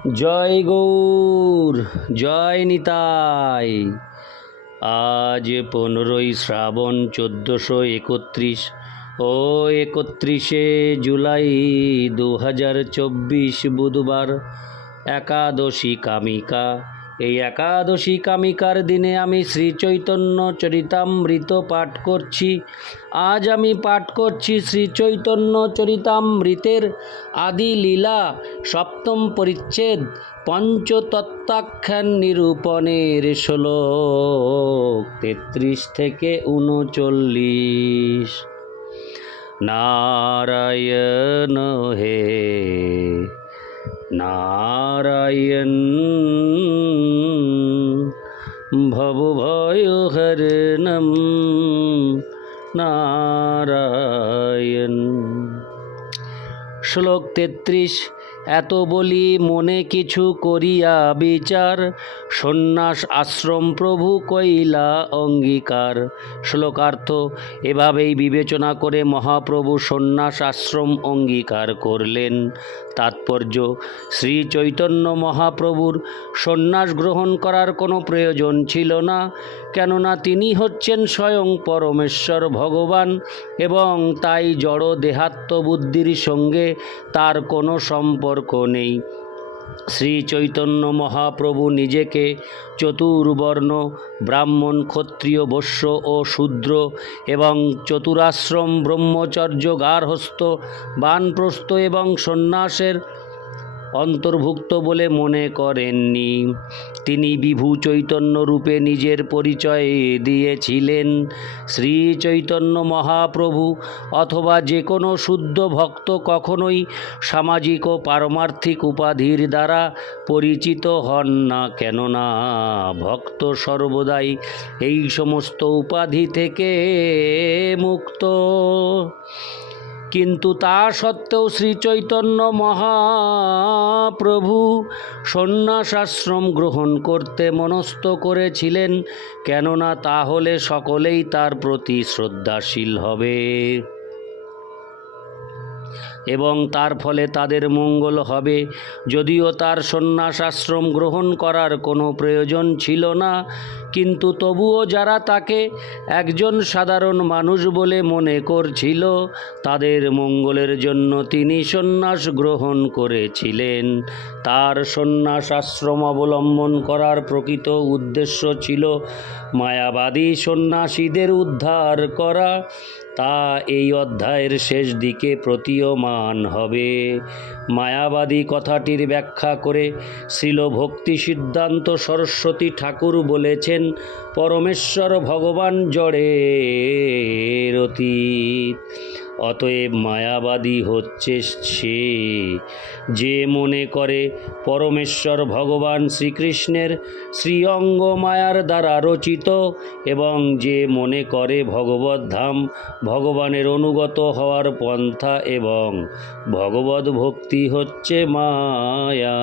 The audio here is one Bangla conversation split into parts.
জয় গৌর, জয় নিতাই। আজ পনেরোই শ্রাবণ চোদ্দোশো একত্রিশ ও একত্রিশে জুলাই দু হাজার চব্বিশ বুধবার একাদশী কামিকা এই একাদশী কামিকার দিনে আমি শ্রী চৈতন্য চরিতামৃত পাঠ করছি। আজ আমি পাঠ করছি শ্রী চৈতন্য চরিতামৃতের আদি লীলা, সপ্তম পরিচ্ছেদ, পঞ্চতত্ত্বাখ্যান নিরূপণের শ্লোক তেত্রিশ থেকে উনচল্লিশ। নারায়ণ হে, নারায়ণ ভবভয়হরণম নারায়ণ। শ্লোক তেত্রিশ এত বলি মনে কিছু করিয়া বিচার। সন্ন্যাস আশ্রম প্রভু কইলা অঙ্গীকার। শ্লোকার্থ, এভাবেই বিবেচনা করে মহাপ্রভু সন্ন্যাস আশ্রম অঙ্গীকার করলেন। তাৎপর্য, শ্রী চৈতন্য মহাপ্রভুর সন্ন্যাস গ্রহণ করার কোনো প্রয়োজন ছিল না। কেননা তিনি হচ্ছেন স্বয়ং পরমেশ্বর ভগবান এবং তাই জড় দেহাত্মবুদ্ধির সঙ্গে তার কোনো সম্পর্ক নেই। শ্রী চৈতন্য মহাপ্রভু নিজেকে চতুর্বর্ণ, ব্রাহ্মণ, ক্ষত্রিয় বৈশ্য ও শূদ্র এবং চতুরাশ্রম ব্রহ্মচর্য গার্হস্থ, বানপ্রস্থ এবং সন্ন্যাসের অন্তর্ভুক্ত বলে মনে করেননি। তিনি বিভু চৈতন্য রূপে নিজের পরিচয় দিয়েছিলেন। শ্রী চৈতন্য মহাপ্রভু অথবা যে কোনো শুদ্ধ ভক্ত কখনোই সামাজিক ও পারমার্থিক উপাধির দ্বারা পরিচিত হন না। কেননা ভক্ত সর্বদাই এই সমস্ত উপাধি থেকে মুক্ত। কিন্তু তা সত্ত্বেও শ্রীচৈতন্য মহাপ্রভু সন্ন্যাস আশ্রম গ্রহণ করতে মনস্থ করেছিলেন, কেননা তাহলে সকলেই তার প্রতি শ্রদ্ধাশীল হবে। এবং তার ফলে তাদের মঙ্গল হবে। যদিও তার সন্ন্যাস আশ্রম গ্রহণ করার কোনো প্রয়োজন ছিল না, কিন্তু তবুও যারা তাকে একজন সাধারণ মানুষ বলে মনে করছিল, তাদের মঙ্গলের জন্য তিনি সন্ন্যাস গ্রহণ করেছিলেন। তার সন্ন্যাস আশ্রম অবলম্বন করার প্রকৃত উদ্দেশ্য ছিল মায়াবাদী সন্ন্যাসীদের উদ্ধার করা তা এই অধ্যায়ের শেষ দিকে প্রতীয়মান হবে। মায়াবাদী কথাটির ব্যাখ্যা করে শিল ভক্তি সিদ্ধান্ত সরস্বতী ঠাকুর বলেছেন, পরমেশ্বর ভগবান জড়ের অতীত। অতএব মায়াবাদী হচ্ছে সে। যে মনে করে পরমেশ্বর ভগবান শ্রীকৃষ্ণের শ্রীঅঙ্গ মায়ার দ্বারা রচিত এবং যে মনে করে ভগবত ধাম ভগবানের অনুগত হওয়ার পন্থা এবং ভগবত ভক্তি হচ্ছে মায়া।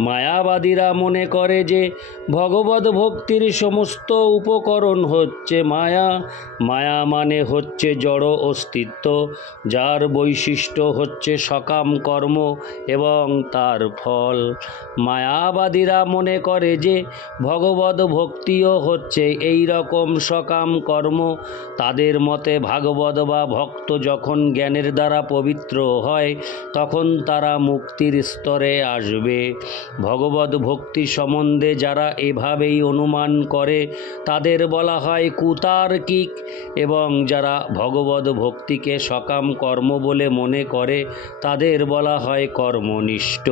মায়াবাদীরা মনে করে যে ভগবত ভক্তির সমস্ত উপকরণ হচ্ছে মায়া। মায়া মানে হচ্ছে জড় অস্তিত্ব, যার বৈশিষ্ট্য হচ্ছে সকাম কর্ম এবং তার ফল। মায়াবাদীরা মনে করে যে ভগবত ভক্তিও হচ্ছে এই রকম সকাম কর্ম। তাদের মতে ভাগবত বা ভক্ত যখন জ্ঞানের দ্বারা পবিত্র হয়, তখন তারা মুক্তির স্তরে আসবে। ভগবত ভক্তি সম্বন্ধে যারা এভাবেই অনুমান করে, তাদের বলা হয় কুতার্কিক এবং যারা ভগবত ভক্তিকে সকাম কর্ম বলে মনে করে, তাদের বলা হয় কর্মনিষ্ঠ।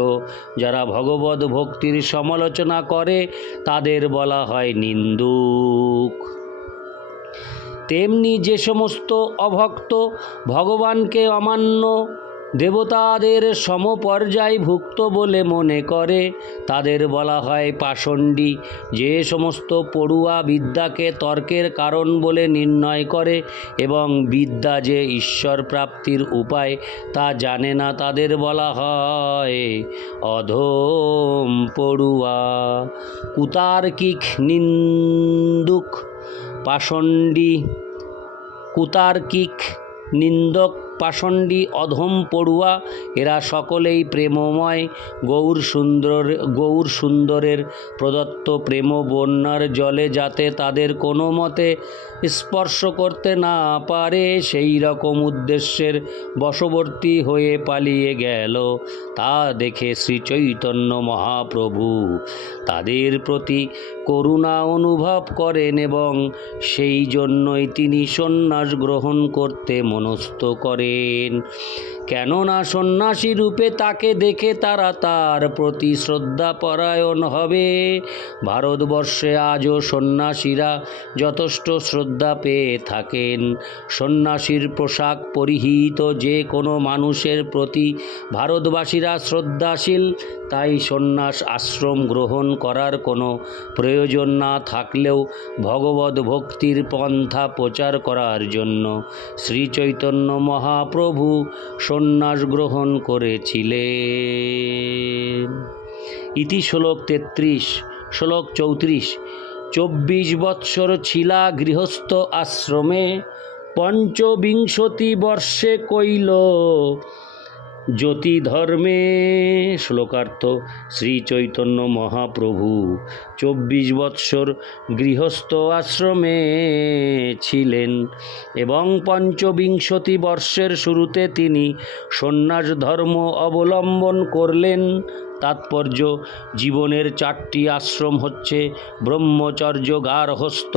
যারা ভগবত ভক্তির সমালোচনা করে, তাদের বলা হয় নিন্দুক। তেমনি যে সমস্ত অভক্ত ভগবানকে অমান্য দেবতাদের সমপর্যায়ভুক্ত বলে মনে করে। তাদের বলা হয় পাষণ্ডী। যে সমস্ত পড়ুয়া বিদ্যাকে তর্কের কারণ বলে নির্ণয় করে এবং বিদ্যা যে ঈশ্বর প্রাপ্তির উপায় তা জানে না তাদের বলা হয় অধম পড়ুয়া। কুতার্কিক নিন্দুক। পাষণ্ডী। কুতার্কিক নিন্দক। পাষণ্ডী অধম পড়ুয়া, এরা সকলেই প্রেমময়। গৌর সুন্দর গৌর সুন্দরের প্রদত্ত প্রেম বন্যার জলে যাতে তাদের কোনো মতে স্পর্শ করতে না পারে, সেই রকম উদ্দেশ্যের বশবর্তী হয়ে পালিয়ে গেল। তা দেখে শ্রী চৈতন্য মহাপ্রভু তাদের প্রতি করুণা অনুভব করেন এবং সেই জন্যই তিনি সন্ন্যাস গ্রহণ করতে মনস্থ করেন। কেননা সন্ন্যাসী রূপে তাকে দেখে তারা তার প্রতি শ্রদ্ধাপরায়ণ হবে। ভারতবর্ষে আজও সন্ন্যাসীরা যথেষ্ট শ্রদ্ধা পেয়ে থাকেন। সন্ন্যাসীর পোশাক পরিহিত যে কোনো মানুষের প্রতি ভারতবাসীরা শ্রদ্ধাশীল, তাই সন্ন্যাস আশ্রম গ্রহণ করার কোনো প্রয়োজন না থাকলেও ভগবত ভক্তির পন্থা প্রচার করার জন্য শ্রী চৈতন্য মহাপ্রভু সন্ন্যাস গ্রহণ করেছিলে ইতি শ্লোক তেত্রিশ, শ্লোক চৌত্রিশ, চব্বিশ বৎসর ছিলা গৃহস্থ আশ্রমে পঞ্চবিংশতি বর্ষে কইল জ্যোতি ধর্মে শ্লোকার্থ শ্রী চৈতন্য মহাপ্রভু। চব্বিশ বৎসর গৃহস্থ আশ্রমে ছিলেন এবং পঞ্চবিংশতি বর্ষের শুরুতে তিনি সন্ন্যাস ধর্ম অবলম্বন করলেন। তাৎপর্য। জীবনের চারটি আশ্রম হচ্ছে ব্রহ্মচর্য, গার্হস্থ,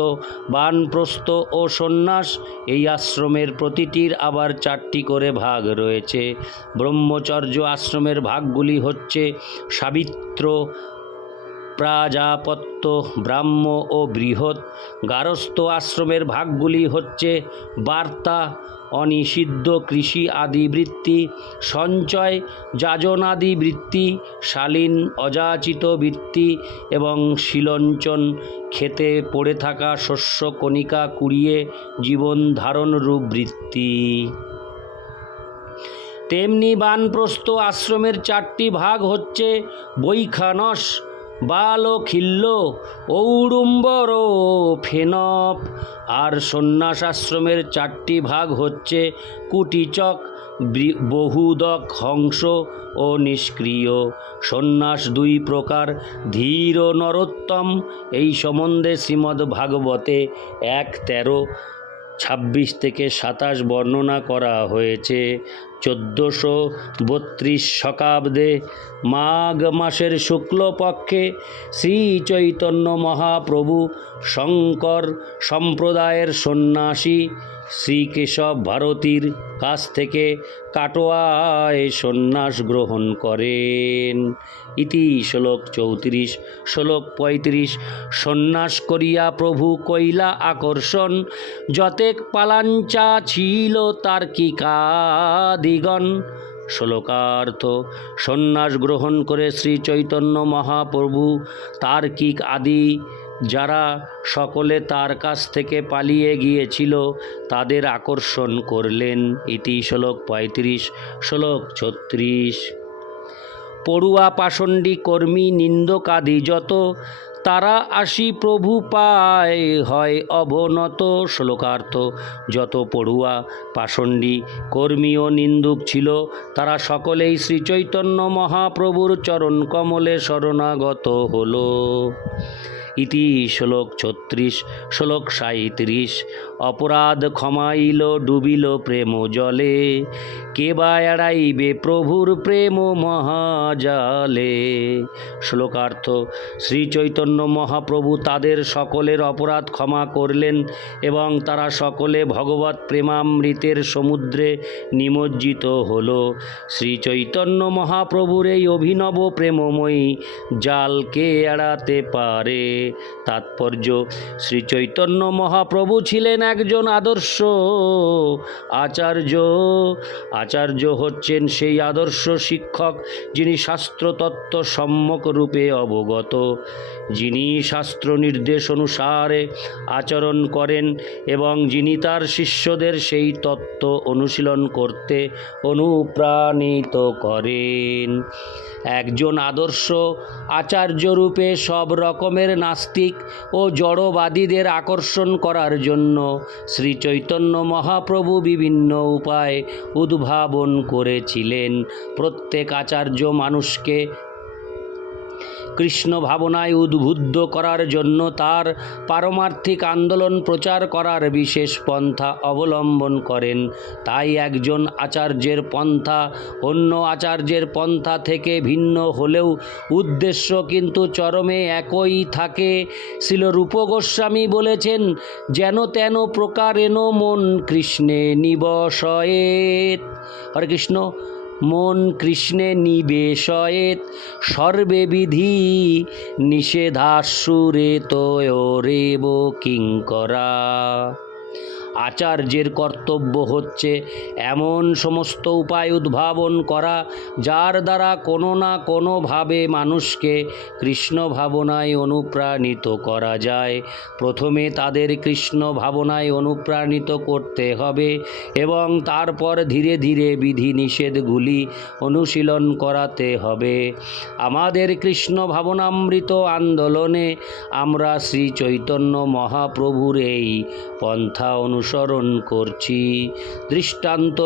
বানপ্রস্থ ও সন্ন্যাস। এই আশ্রমের প্রতিটির আবার চারটি করে ভাগ রয়েছে। ব্রহ্মচর্য আশ্রমের ভাগগুলি হচ্ছে সাবিত্র প্রাজাপত্য ব্রাহ্ম ও বৃহৎ। গারস্থ আশ্রমের ভাগগুলি হচ্ছে বার্তা অনিষিদ্ধ কৃষি আদি বৃত্তি সঞ্চয় যাজনাদি বৃত্তি শালীন অযাচিত বৃত্তি এবং শিলঞ্চন খেতে পড়ে থাকা শস্য কণিকা কুড়িয়ে জীবন ধারণ রূপ বৃত্তি তেমনি বানপ্রস্থ আশ্রমের চারটি ভাগ হচ্ছে বৈখানস বাল খিল্ল, ঔড়ুম্বর ফেনপ। আর সন্ন্যাস আশ্রমের চারটি ভাগ হচ্ছে কুটিচক বহুদক, হংস ও নিষ্ক্রিয়। সন্ন্যাস দুই প্রকার, ধীর নরোত্তম। এই সম্বন্ধে শ্রীমদ্ ভাগবতে এক তেরো, ছাব্বিশ থেকে সাতাশ বর্ণনা করা হয়েছে। চোদ্দোশো বত্রিশ শকাব্দে মাঘ মাসের শুক্লপক্ষে শ্রী চৈতন্য মহাপ্রভু শঙ্কর সম্প্রদায়ের সন্ন্যাসী শ্রীকেশব ভারতীর কাছ থেকে কাটোয়ায় সন্ন্যাস গ্রহণ করেন। ইতি শ্লোক চৌত্রিশ, শ্লোক পঁয়ত্রিশ, সন্ন্যাস করিয়া প্রভু কইলা আকর্ষণ, যতেক পালাঞ্চা ছিল তার্কিকাদিগণ শ্লোকার্থ, সন্ন্যাস গ্রহণ করে শ্রী চৈতন্য মহাপ্রভু তার্কিক আদি যারা সকলে তার কাছ থেকে পালিয়ে গিয়েছিল, তাদের আকর্ষণ করলেন। ইতি শ্লোক পঁয়ত্রিশ, শ্লোক ছত্রিশ। পড়ুয়া পাষণ্ডী কর্মী নিন্দকাদি, যত তারা আসি প্রভু পায়, হয় অবনত শ্লোকার্থ। যত পড়ুয়া পাষণ্ডী কর্মী ও নিন্দুক ছিল, তারা সকলেই শ্রী চৈতন্য মহাপ্রভুর চরণ কমলে শরণাগত হলো। ইতি শ্লোক ছত্রিশ, শ্লোক সাঁত্রিশ অপরাধ ক্ষমাইল, ডুবিল প্রেম জলে। কে বা এড়াইবে প্রভুর প্রেম মহাজালে। শ্লোকার্থ শ্রী চৈতন্য মহাপ্রভু তাদের সকলের অপরাধ ক্ষমা করলেন এবং তারা সকলে ভগবত প্রেমামৃতের সমুদ্রে নিমজ্জিত হল। শ্রী চৈতন্য মহাপ্রভুর এই অভিনব প্রেমময়ী জালকে এড়াতে পারে? তাৎপর্য। শ্রী চৈতন্য মহাপ্রভু ছিলেন একজন আদর্শ আচার্য। আচার্য হচ্ছেন সেই আদর্শ শিক্ষক যিনি শাস্ত্রতত্ত্ব সম্যক রূপে অবগত। যিনি শাস্ত্র নির্দেশ অনুসারে আচরণ করেন এবং যিনি তার শিষ্যদের সেই তত্ত্ব অনুশীলন করতে অনুপ্রাণিত করেন। একজন আদর্শ আচার্য রূপে সব রকমের নাস্তিক ও জড়বাদীদের আকর্ষণ করার জন্য শ্রী চৈতন্য মহাপ্রভু বিভিন্ন উপায় উদ্ভাবন করেছিলেন। প্রত্যেক আচার্য মানুষকে কৃষ্ণ ভাবনায় উদ্বুদ্ধ করার জন্য তার পারমার্থিক আন্দোলন প্রচার করার বিশেষ পন্থা অবলম্বন করেন। তাই একজন আচার্যের পন্থা অন্য আচার্যের পন্থা থেকে ভিন্ন হলেও উদ্দেশ্য কিন্তু চরমে একই থাকে। শিল রূপ গোস্বামী বলেছেন, যেন তেন প্রকারেণ মন কৃষ্ণে নিবসয়েত। হরে কৃষ্ণ। মন কৃষ্ণে নিবেশয়েত সর্বে বিধি নিষেধাসুরে তয়োরেব কিঙ্করা। আচার্যের কর্তব্য হচ্ছে এমন সমস্ত উপায় উদ্ভাবন করা, যার দ্বারা কোনো না কোনোভাবে মানুষকে কৃষ্ণ ভাবনায় অনুপ্রাণিত করা যায়। প্রথমে তাদের কৃষ্ণ ভাবনায় অনুপ্রাণিত করতে হবে এবং তারপর ধীরে ধীরে বিধি নিষেধগুলি অনুশীলন করাতে হবে। আমাদের কৃষ্ণ ভাবনামৃত আন্দোলনে আমরা শ্রী চৈতন্য মহাপ্রভুর এই পন্থা অনুসরণ করছি। দৃষ্টান্ত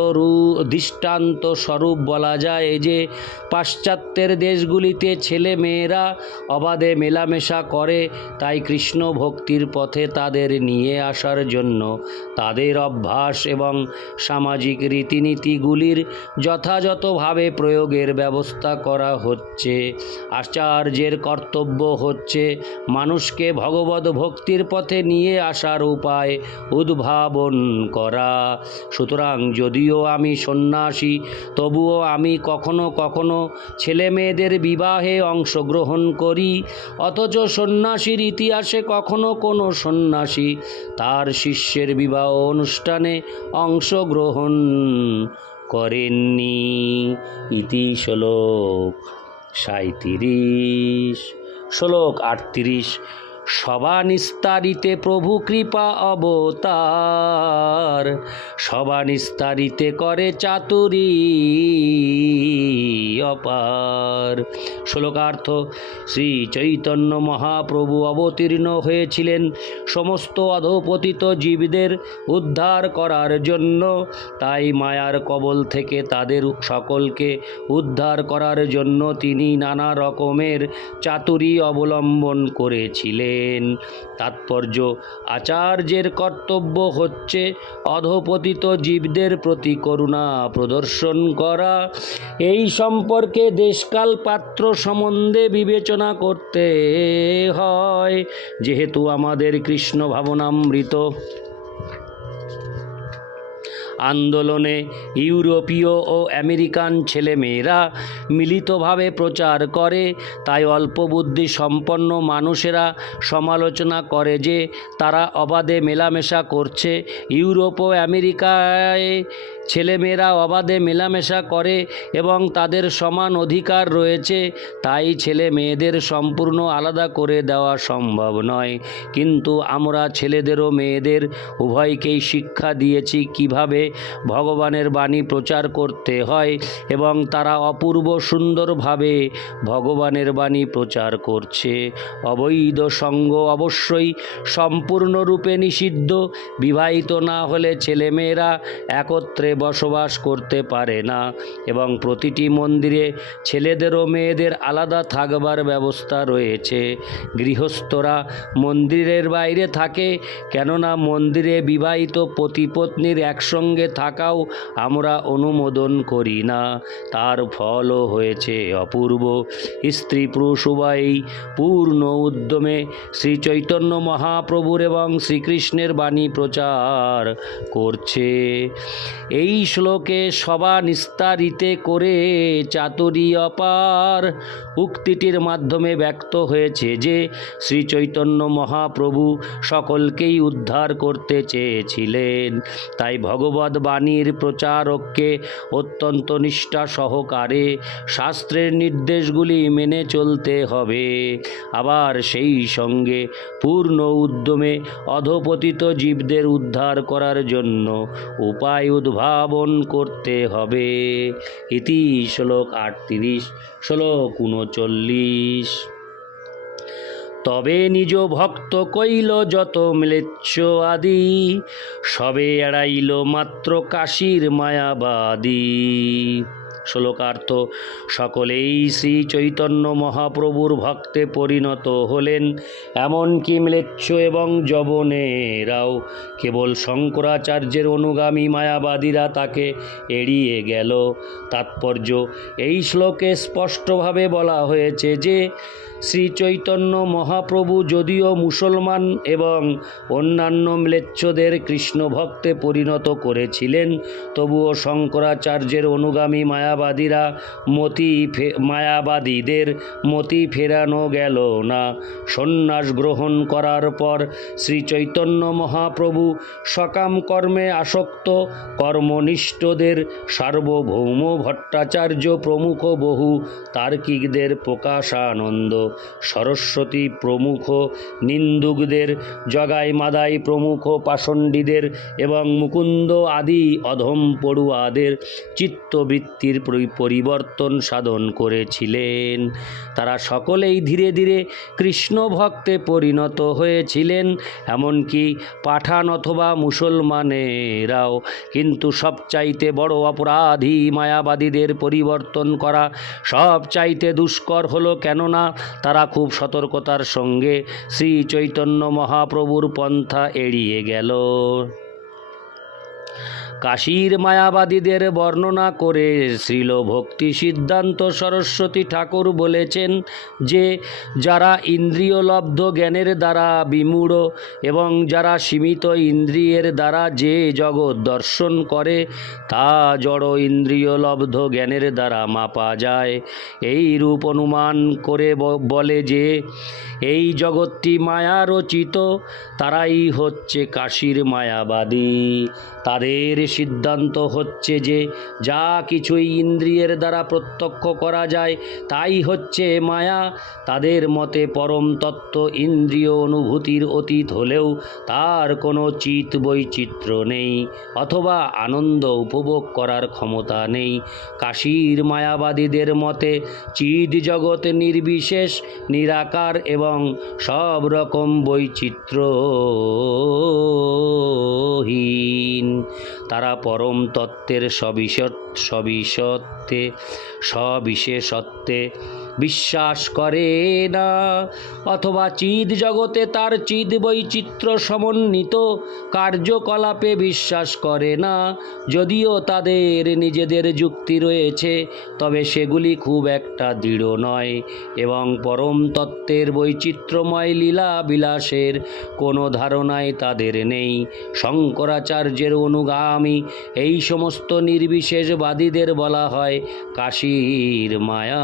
দৃষ্টান্ত স্বরূপ বলা যায় যে, পাশ্চাত্যের দেশগুলিতে ছেলে মেয়েরা অবাধে মেলামেশা করে, তাই কৃষ্ণ ভক্তির পথে তাদের নিয়ে আসার জন্য তাদের অভ্যাস এবং সামাজিক রীতিনীতিগুলির যথাযথভাবে প্রয়োগের ব্যবস্থা করা হচ্ছে। আচার্যের কর্তব্য হচ্ছে মানুষকে ভগবত ভক্তির পথে নিয়ে আসার উপায় উদ্ভাবন করা। সুতরাং যদিও আমি সন্ন্যাসী, তবুও আমি কখনো কখনো ছেলে মেয়েদের বিবাহে অংশগ্রহণ করি, অথচ সন্ন্যাসীর ইতিহাসে কখনো কোনো সন্ন্যাসী তার শিষ্যের বিবাহ অনুষ্ঠানে অংশগ্রহণ করেননি। ইতি শ্লোক সাঁত্রিশ শ্লোক আটত্রিশ। সভা নিস্তারিতে প্রভু কৃপা অবতার সভা নিস্তারিতে করে চাতুরি অপার। শ্লোকার্থ, শ্রী চৈতন্য মহাপ্রভু অবতীর্ণ হয়েছিলেন সমস্ত অধপতিত জীবদের উদ্ধার করার জন্য। তাই মায়ার কবল থেকে তাদের সকলকে উদ্ধার করার জন্য তিনি নানা রকমের চাতুরি অবলম্বন করেছিলেন। তাৎপর্য, আচার্যের কর্তব্য হচ্ছে অধপতিত জীবদের প্রতি করুণা প্রদর্শন করা। এই সম্পর্কে দেশকাল পাত্র সম্বন্ধে বিবেচনা করতে হয়, যেহেতু আমাদের কৃষ্ণ ভাবনামৃত। আন্দোলনে ইউরোপীয় ও আমেরিকান ছেলেমেয়েরা মিলিতভাবে প্রচার করে। তাই অল্প বুদ্ধি সম্পন্ন মানুষেরা সমালোচনা করে যে তারা অবাধে মেলামেশা করছে। ইউরোপ ও আমেরিকায় ছেলেমেয়েরা অবাধে মেলামেশা করে এবং তাদের সমান অধিকার রয়েছে। তাই ছেলে মেয়েদের সম্পূর্ণ আলাদা করে দেওয়া সম্ভব নয়। কিন্তু আমরা ছেলেদেরও মেয়েদের উভয়কেই শিক্ষা দিয়েছি কীভাবে ভগবানের বাণী প্রচার করতে হয় এবং তারা অপূর্ব সুন্দরভাবে ভগবানের বাণী প্রচার করছে। অবৈধ সঙ্গ অবশ্যই সম্পূর্ণরূপে নিষিদ্ধ। বিবাহিত না হলে ছেলেমেয়েরা একত্রে বসবাস করতে পারে না এবং প্রতিটি মন্দিরে ছেলেদের ও মেয়েদের আলাদা থাকবার ব্যবস্থা রয়েছে। গৃহস্থরা মন্দিরের বাইরে থাকে, কেননা মন্দিরে বিবাহিত পতিপত্নীর একসঙ্গে থাকাও আমরা অনুমোদন করি না। তার ফলও হয়েছে অপূর্ব। স্ত্রী পুরুষ উভয়ই পূর্ণ উদ্যমে শ্রী চৈতন্য মহাপ্রভুর এবং শ্রীকৃষ্ণের বাণী প্রচার করছে। এই শ্লোকে সভা নিস্তারিতে করে চাতুরি অপার উক্তিটির মাধ্যমে ব্যক্ত হয়েছে যে শ্রী চৈতন্য মহাপ্রভু সকলকেই উদ্ধার করতে চেয়েছিলেন। তাই ভগবত বাণীর প্রচারককে অত্যন্ত নিষ্ঠা সহকারে শাস্ত্রের নির্দেশগুলি মেনে চলতে হবে। আবার সেই সঙ্গে পূর্ণ উদ্যমে অধপতিত জীবদের উদ্ধার করার জন্য উপায় উদ্ভাবন করতে হবে। ইতি শ্লোক আটত্রিশ, শ্লোক উনচল্লিশ। তবে নিজ ভক্ত কইল, যত ম্লেচ্ছ আদি, সবে এড়াইল মাত্র কাশীর মায়াবাদী। শ্লোকার্থ, সকলেই শ্রী চৈতন্য মহাপ্রভুর ভক্তে পরিণত হলেন। এমনকি ম্লেচ্ছ এবং যবনেরাও। কেবল শঙ্করাচার্যের অনুগামী মায়াবাদীরা তাকে এড়িয়ে গেল। তাৎপর্য, এই শ্লোকে স্পষ্টভাবে বলা হয়েছে যে শ্রী চৈতন্য মহাপ্রভু যদিও মুসলমান এবং অন্যান্য ম্লেচ্ছদের কৃষ্ণ ভক্তে পরিণত করেছিলেন, তবুও শঙ্করাচার্যের অনুগামী মায়াবাদীরা মতি মায়াবাদীদের মতি ফেরানো গেল না। সন্ন্যাস গ্রহণ করার পর শ্রী চৈতন্য মহাপ্রভু সকাম কর্মে আসক্ত, কর্মনিষ্ঠদের সার্বভৌম ভট্টাচার্য প্রমুখ বহু তার্কিকদের প্রকাশানন্দ সরস্বতী প্রমুখ, নিন্দুকদের জগাই মাদাই প্রমুখ, পাষণ্ডীদের এবং মুকুন্দ আদি অধম পড়ুয়াদের চিত্তবৃত্তির পরিবর্তন সাধন করেছিলেন। তারা সকলেই ধীরে ধীরে কৃষ্ণ ভক্তে পরিণত হয়েছিলেন, এমনকি পাঠান অথবা মুসলমানেরাও। কিন্তু সবচাইতে বড় অপরাধী মায়াবাদীদের পরিবর্তন করা সবচাইতে দুষ্কর হলো কেননা তারা খুব সতর্কতার সঙ্গে শ্রী চৈতন্য মহাপ্রভুর পন্থা এড়িয়ে গেল। কাশীর মায়াবাদীদের বর্ণনা করে শ্রীল ভক্তি সিদ্ধান্ত সরস্বতী ঠাকুর বলেছেন যে, যারা ইন্দ্রিয়লব্ধ জ্ঞানের দ্বারা বিমূঢ় এবং যারা সীমিত ইন্দ্রিয়ের দ্বারা যে জগৎ দর্শন করে, তা জড় ইন্দ্রিয়লব্ধ জ্ঞানের দ্বারা মাপা যায়। এই রূপ অনুমান করে বলে যে, এই জগৎটি মায়া রচিত তারাই হচ্ছে কাশীর মায়াবাদী। তাদের সিদ্ধান্ত হচ্ছে যে যা কিছুই ইন্দ্রিয়ের দ্বারা প্রত্যক্ষ করা যায়, তাই হচ্ছে মায়া। তাদের মতে পরম তত্ত্ব ইন্দ্রিয় অনুভূতির অতীত হলেও তার কোনো চিত বৈচিত্র্য নেই, অথবা আনন্দ উপভোগ করার ক্ষমতা নেই। কাশীর মায়াবাদীদের মতে চিদ জগৎ নির্বিশেষ, নিরাকার এবং সব রকম বৈচিত্র্যহীন। তারা পরম তত্ত্বের সবিশত সবিশত্বে সবিশেষত্বে বিশ্বাস করে না। অথবা চিদ জগতে তার চিদ বৈচিত্র্য সমন্বিত কার্যকলাপে বিশ্বাস করে না। যদিও তাদের নিজেদের যুক্তি রয়েছে, তবে সেগুলি খুব একটা দৃঢ় নয় এবং পরম তত্ত্বের বৈচিত্র্যময় লীলা বিলাসের কোনো ধারণাই তাদের নেই। শঙ্করাচার্যের অনুগামী এই সমস্ত নির্বিশেষবাদীদের বলা হয় কাশীর মায়া।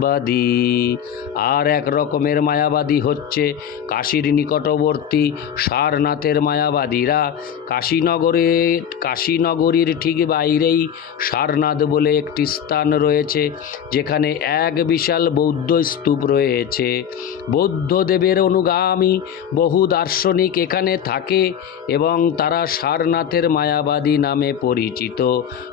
বাদী আর এক রকমের মায়াবাদী হচ্ছে কাশীর নিকটবর্তী সারনাথের মায়াবাদীরা। কাশীনগরে, কাশীনগরীর ঠিক বাইরেই সারনাথ বলে একটি স্থান রয়েছে, যেখানে এক বিশাল বৌদ্ধ স্তূপ রয়েছে। বৌদ্ধদেবের অনুগামী বহু দার্শনিক এখানে থাকে এবং তারা সারনাথের মায়াবাদী নামে পরিচিত।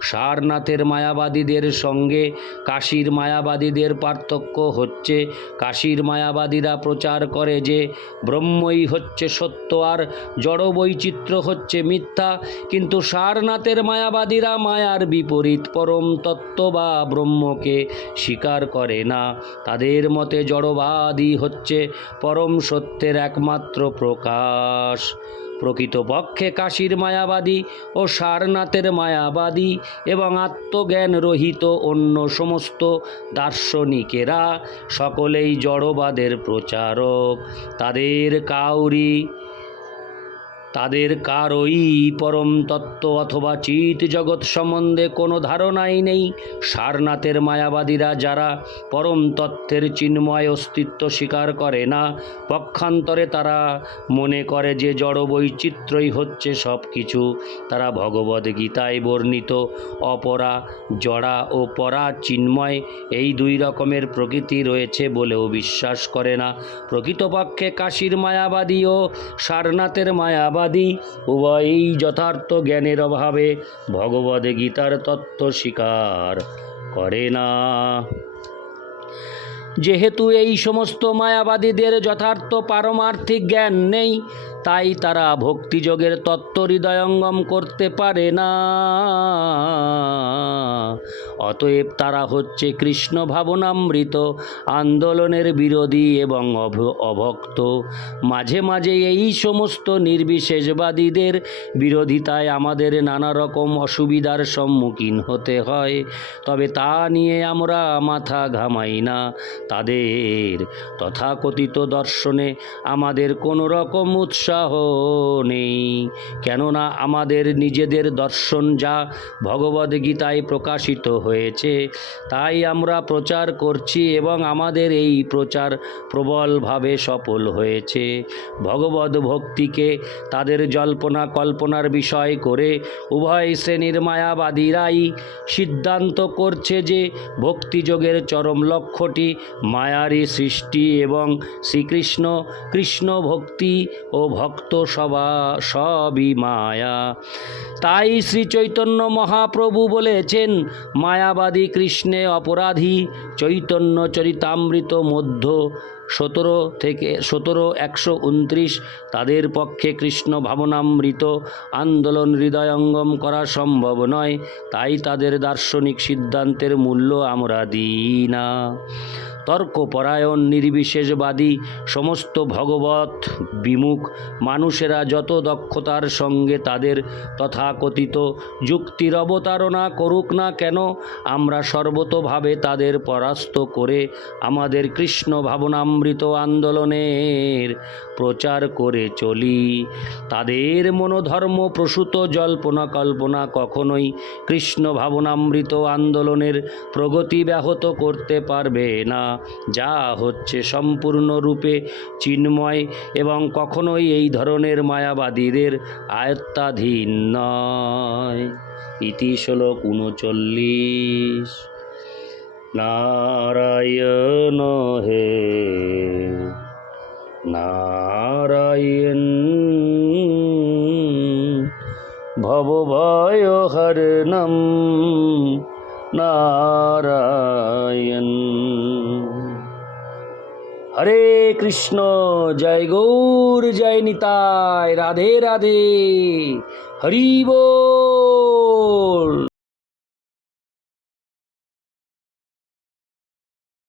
সারনাথের মায়াবাদীদের সঙ্গে কাশীর মায়াবাদীদের পার্থক্য হচ্ছে। কাশীর মায়াবাদীরা প্রচার করে যে, ব্রহ্মই হচ্ছে সত্য আর জড় বৈচিত্র্য হচ্ছে মিথ্যা, কিন্তু সারনাথের মায়াবাদীরা মায়ার বিপরীত পরম তত্ত্ব বা ব্রহ্মকে স্বীকার করে না। তাদের মতে জড়বাদী হচ্ছে পরম সত্যের একমাত্র প্রকাশ। প্রকৃতপক্ষে কাশীর মায়াবাদী ও সারনাথের মায়াবাদী এবং আত্মজ্ঞান রহিত অন্য সমস্ত দার্শনিকেরা সকলেই জড়বাদের প্রচারক। তাদের কাউরি তাদের কারই পরম তত্ত্ব অথবা চিত জগৎ সম্বন্ধে কোনো ধারণাই নেই। সারনাথের মায়াবাদীরা যারা পরম তত্ত্বের চিন্ময় অস্তিত্ব স্বীকার করে না, পক্ষান্তরে তারা মনে করে যে জড় বৈচিত্র্যই হচ্ছে সব কিছু তারা ভগবদ গীতায় বর্ণিত, অপরা, জড়া ও পরা চিন্ময় এই দুই রকমের প্রকৃতি রয়েছে বলেও বিশ্বাস করে না। প্রকৃতপক্ষে কাশীর মায়াবাদী ও সারনাথের মায়াবাদী উভয়ই যথার্থ জ্ঞানের অভাবে ভগবদ গীতার তত্ত্ব স্বীকার করে না। যেহেতু এই সমস্ত মায়াবাদীদের যথার্থ পারমার্থিক জ্ঞান নেই তাই তারা ভক্তিযোগের তত্ত্ব হৃদয়ঙ্গম করতে পারে না। অতএব তারা হচ্ছে কৃষ্ণ ভাবনামৃত, আন্দোলনের বিরোধী এবং অভ- অভক্ত। মাঝে মাঝে এই সমস্ত নির্বিশেষবাদীদের বিরোধিতায় আমাদের নানা রকম অসুবিধার সম্মুখীন হতে হয়। তবে তা নিয়ে আমরা মাথা ঘামাই না। তাদের তথাকথিত দর্শনে আমাদের কোনো রকম উৎসাহ নেই। কেননা আমাদের নিজেদের দর্শন যা ভগবদ্গীতায় প্রকাশিত হয়েছে, তাই আমরা প্রচার করছি এবং আমাদের এই প্রচার প্রবলভাবে সফল হয়েছে। ভগবদ ভক্তিকে তাদের জল্পনা কল্পনার বিষয় করে উভয় শ্রেণির মায়াবাদীরাই সিদ্ধান্ত করছে যে ভক্তিযোগের চরম লক্ষ্যটি মায়ারই সৃষ্টি এবং শ্রীকৃষ্ণ কৃষ্ণ ভক্তি ও ভক্ত সবা সবই মায়া। তাই শ্রী চৈতন্য মহাপ্রভু বলেছেন, মায়াবাদী কৃষ্ণে অপরাধী, চৈতন্য চরিতামৃত মধ্য সতেরো থেকে সতেরো একশো উনত্রিশ, তাদের পক্ষে কৃষ্ণ ভাবনামৃত আন্দোলন হৃদয়ঙ্গম করা সম্ভব নয়। তাই তাদের দার্শনিক সিদ্ধান্তের মূল্য আমরা দিই না। তর্কপরায়ণ, নির্বিশেষবাদী, সমস্ত ভগবত বিমুখ মানুষেরা যত দক্ষতার সঙ্গে তাদের তথাকথিত যুক্তির অবতারণা করুক না কেন, আমরা সর্বতোভাবে তাদের পরাস্ত করে আমাদের কৃষ্ণ ভাবনামৃত আন্দোলনের প্রচার করে চলি। তাদের মনোধর্ম প্রসূত জল্পনা কল্পনা কখনোই কৃষ্ণ ভাবনামৃত আন্দোলনের প্রগতি ব্যাহত করতে পারবে না। যা হচ্ছে সম্পূর্ণরূপে চিন্ময় এবং কখনোই এই ধরনের মায়াবাদীদের আয়ত্তাধীন নয়। ইতি শ্লোক উনচল্লিশ। নারায়ণ হে, নারায়ণ ভবভয় হরণম নারায়ণ হরে কৃষ্ণ জয় গৌর জয় নিতাই রাধে রাধে হরি